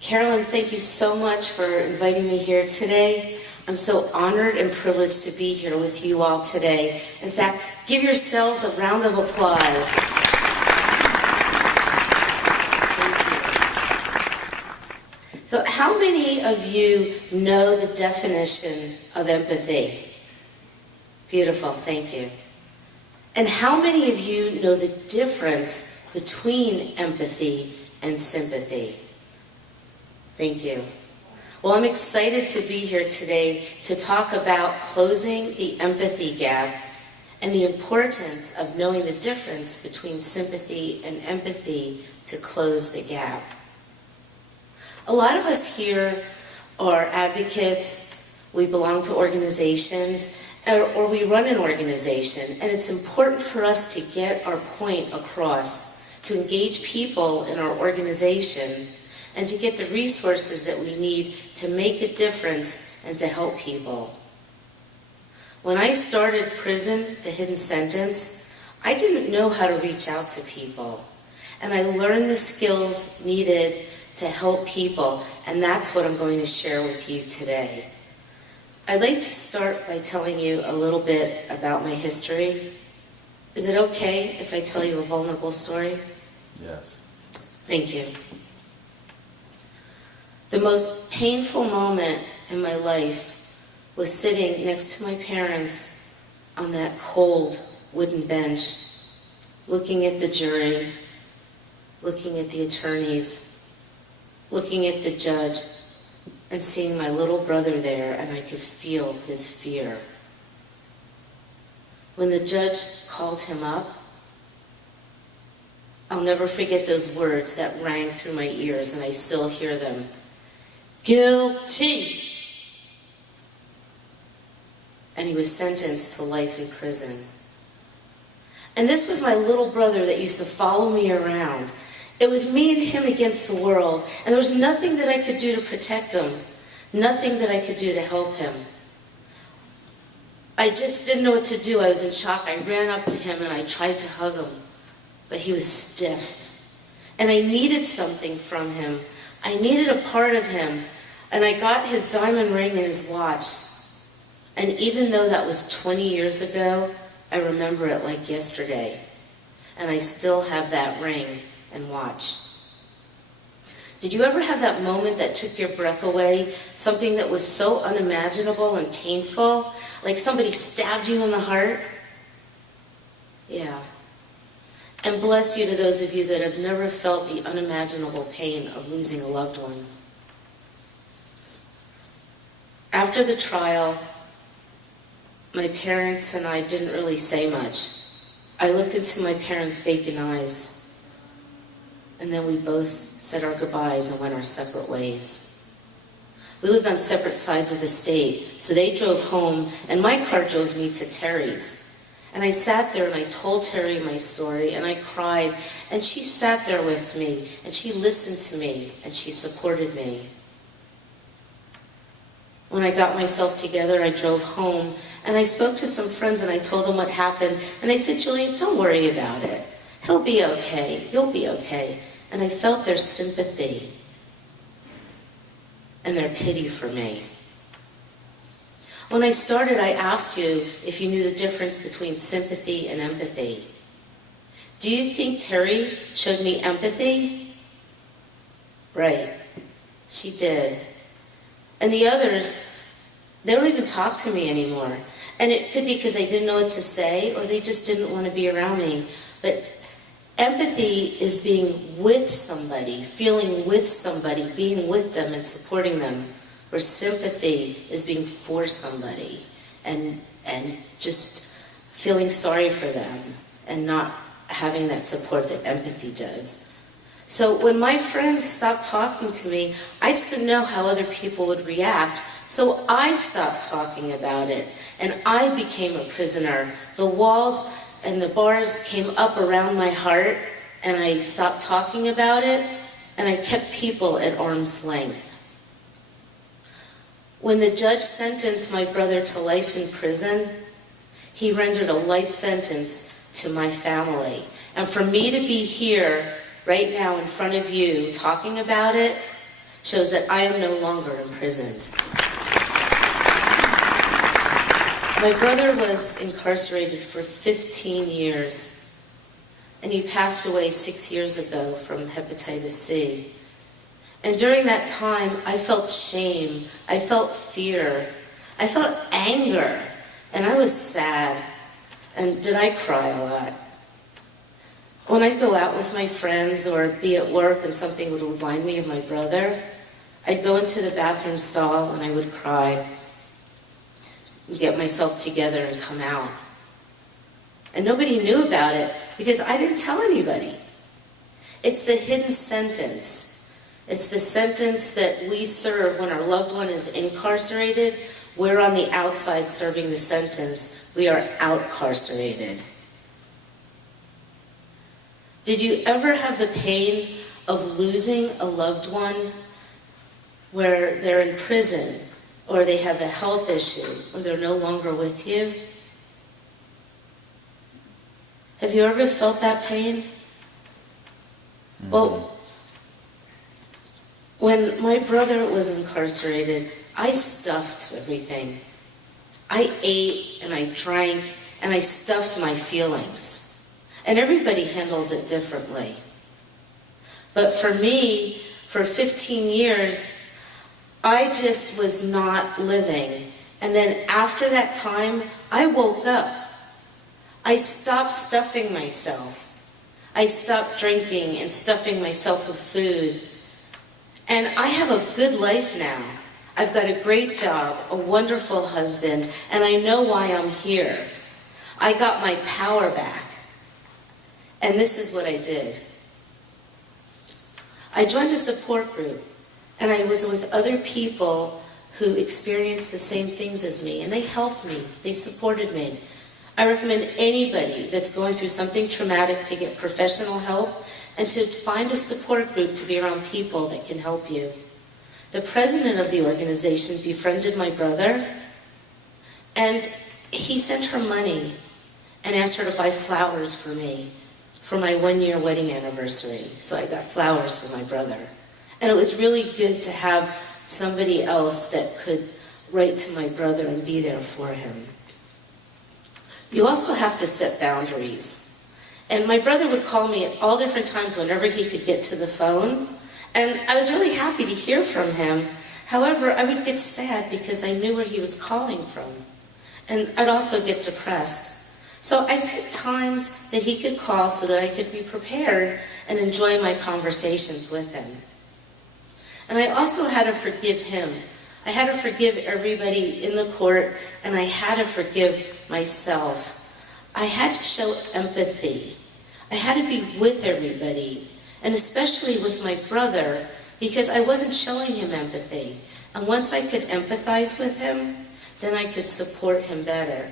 Carolyn, thank you so much for inviting me here today. I'm so honored and privileged to be here with you all today. In fact, give yourselves a round of applause. Thank you. So how many of you know the definition of empathy? Beautiful, thank you. And how many of you know the difference between empathy and sympathy? Thank you. Well, I'm excited to be here today to talk about closing the empathy gap and the importance of knowing the difference between sympathy and empathy to close the gap. A lot of us here are advocates, we belong to organizations, or we run an organization, and it's important for us to get our point across, to engage people in our organization, and to get the resources that we need to make a difference and to help people. When I started Prison, the Hidden Sentence, I didn't know how to reach out to people. And I learned the skills needed to help people, and that's what I'm going to share with you today. I'd like to start by telling you a little bit about my history. Is it okay if I tell you a vulnerable story? Yes. Thank you. The most painful moment in my life was sitting next to my parents on that cold wooden bench, looking at the jury, looking at the attorneys, looking at the judge, and seeing my little brother there, and I could feel his fear. When the judge called him up, I'll never forget those words that rang through my ears, and I still hear them. Guilty. And he was sentenced to life in prison. And this was my little brother that used to follow me around. It was me and him against the world, and there was nothing that I could do to protect him, nothing that I could do to help him. I just didn't know what to do. I was in shock. I ran up to him and I tried to hug him, but he was stiff. And I needed something from him. I needed a part of him, and I got his diamond ring and his watch. And even though that was 20 years ago, I remember it like yesterday. And I still have that ring and watch. Did you ever have that moment that took your breath away? Something that was so unimaginable and painful? Like somebody stabbed you in the heart? Yeah. And bless you to those of you that have never felt the unimaginable pain of losing a loved one. After the trial, my parents and I didn't really say much. I looked into my parents' vacant eyes, and then we both said our goodbyes and went our separate ways. We lived on separate sides of the state, so they drove home, and my car drove me to Terry's. And I sat there and I told Terry my story, and I cried, and she sat there with me, and she listened to me, and she supported me. When I got myself together, I drove home, and I spoke to some friends, and I told them what happened, and they said, Julie, don't worry about it. He'll be okay. You'll be okay. And I felt their sympathy and their pity for me. When I started, I asked you if you knew the difference between sympathy and empathy. Do you think Terry showed me empathy? Right, she did. And the others, they don't even talk to me anymore. And it could be because they didn't know what to say, or they just didn't want to be around me. But empathy is being with somebody, feeling with somebody, being with them and supporting them. Where sympathy is being for somebody and just feeling sorry for them and not having that support that empathy does. So when my friends stopped talking to me, I didn't know how other people would react, so I stopped talking about it, and I became a prisoner. The walls and the bars came up around my heart, and I stopped talking about it, and I kept people at arm's length. When the judge sentenced my brother to life in prison, he rendered a life sentence to my family. And for me to be here right now in front of you talking about it shows that I am no longer imprisoned. My brother was incarcerated for 15 years, and he passed away 6 years ago from hepatitis C. And during that time, I felt shame, I felt fear, I felt anger, and I was sad. And did I cry a lot? When I'd go out with my friends or be at work and something would remind me of my brother, I'd go into the bathroom stall and I would cry and get myself together and come out. And nobody knew about it because I didn't tell anybody. It's the hidden sentence. It's the sentence that we serve when our loved one is incarcerated. We're on the outside serving the sentence. We are outcarcerated. Did you ever have the pain of losing a loved one where they're in prison or they have a health issue or they're no longer with you? Have you ever felt that pain? Mm-hmm. Well, when my brother was incarcerated, I stuffed everything. I ate and I drank and I stuffed my feelings. And everybody handles it differently. But for me, for 15 years, I just was not living. And then after that time, I woke up. I stopped stuffing myself. I stopped drinking and stuffing myself with food. And I have a good life now. I've got a great job, a wonderful husband, and I know why I'm here. I got my power back. And this is what I did. I joined a support group, and I was with other people who experienced the same things as me, and they helped me. They supported me. I recommend anybody that's going through something traumatic to get professional help and to find a support group to be around people that can help you. The president of the organization befriended my brother, and he sent her money and asked her to buy flowers for me for my 1-year wedding anniversary. So I got flowers for my brother. And it was really good to have somebody else that could write to my brother and be there for him. You also have to set boundaries. And my brother would call me at all different times whenever he could get to the phone. And I was really happy to hear from him. However, I would get sad because I knew where he was calling from. And I'd also get depressed. So I set times that he could call so that I could be prepared and enjoy my conversations with him. And I also had to forgive him. I had to forgive everybody in the court, and I had to forgive myself. I had to show empathy. I had to be with everybody, and especially with my brother, because I wasn't showing him empathy. And once I could empathize with him, then I could support him better.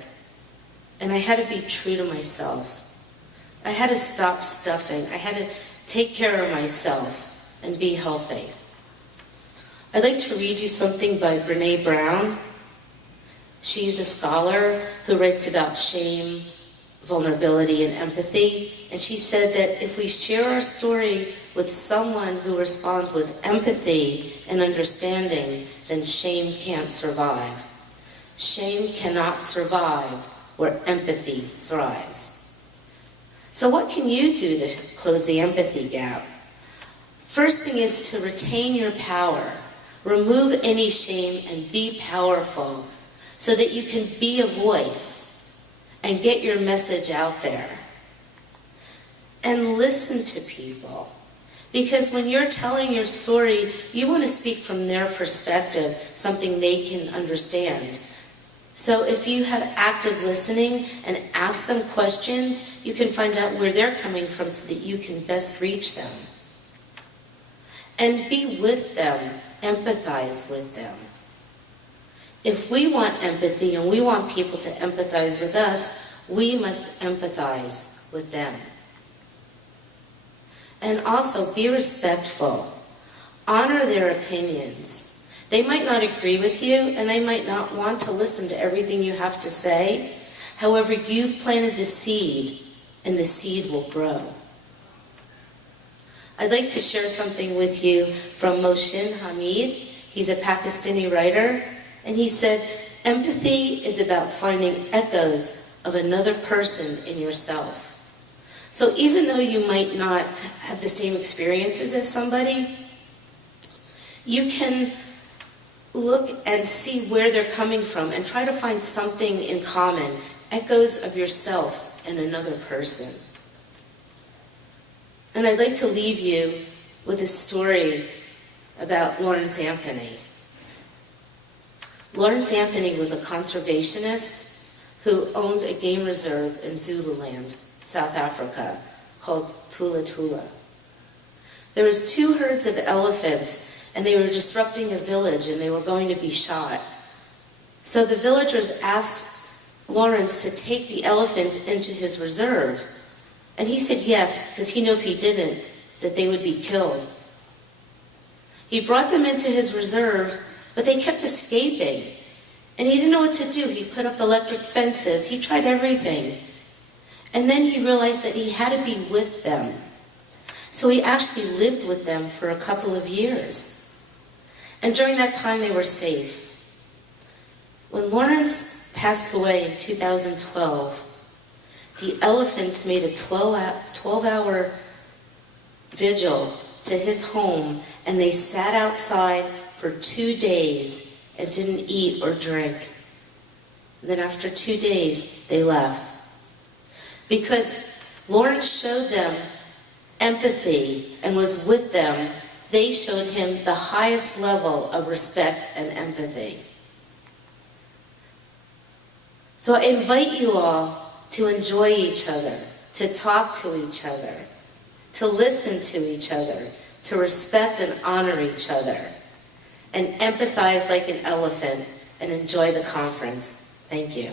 And I had to be true to myself. I had to stop stuffing. I had to take care of myself and be healthy. I'd like to read you something by Brené Brown. She's a scholar who writes about shame, vulnerability, and empathy. And she said that if we share our story with someone who responds with empathy and understanding, then shame can't survive. Shame cannot survive where empathy thrives. So what can you do to close the empathy gap? First thing is to retain your power. Remove any shame and be powerful so that you can be a voice and get your message out there. And listen to people. Because when you're telling your story, you want to speak from their perspective, something they can understand. So if you have active listening and ask them questions, you can find out where they're coming from so that you can best reach them. And be with them, empathize with them. If we want empathy and we want people to empathize with us, we must empathize with them. And also be respectful. Honor their opinions. They might not agree with you, and they might not want to listen to everything you have to say. However, you've planted the seed, and the seed will grow. I'd like to share something with you from Mohsin Hamid. He's a Pakistani writer, and he said, empathy is about finding echoes of another person in yourself. So even though you might not have the same experiences as somebody, you can look and see where they're coming from and try to find something in common, echoes of yourself and another person. And I'd like to leave you with a story about Lawrence Anthony. Lawrence Anthony was a conservationist who owned a game reserve in Zululand, South Africa, called Tula Tula. There was 2 herds of elephants, and they were disrupting a village, and they were going to be shot. So the villagers asked Lawrence to take the elephants into his reserve, and he said yes, because he knew if he didn't, that they would be killed. He brought them into his reserve, but they kept escaping, and he didn't know what to do. He put up electric fences, he tried everything. And then he realized that he had to be with them. So he actually lived with them for a couple of years. And during that time, they were safe. When Lawrence passed away in 2012, the elephants made a 12-hour vigil to his home, and they sat outside for 2 days and didn't eat or drink. And then after 2 days, they left. Because Lawrence showed them empathy and was with them, they showed him the highest level of respect and empathy. So I invite you all to enjoy each other, to talk to each other, to listen to each other, to respect and honor each other, and empathize like an elephant and enjoy the conference. Thank you.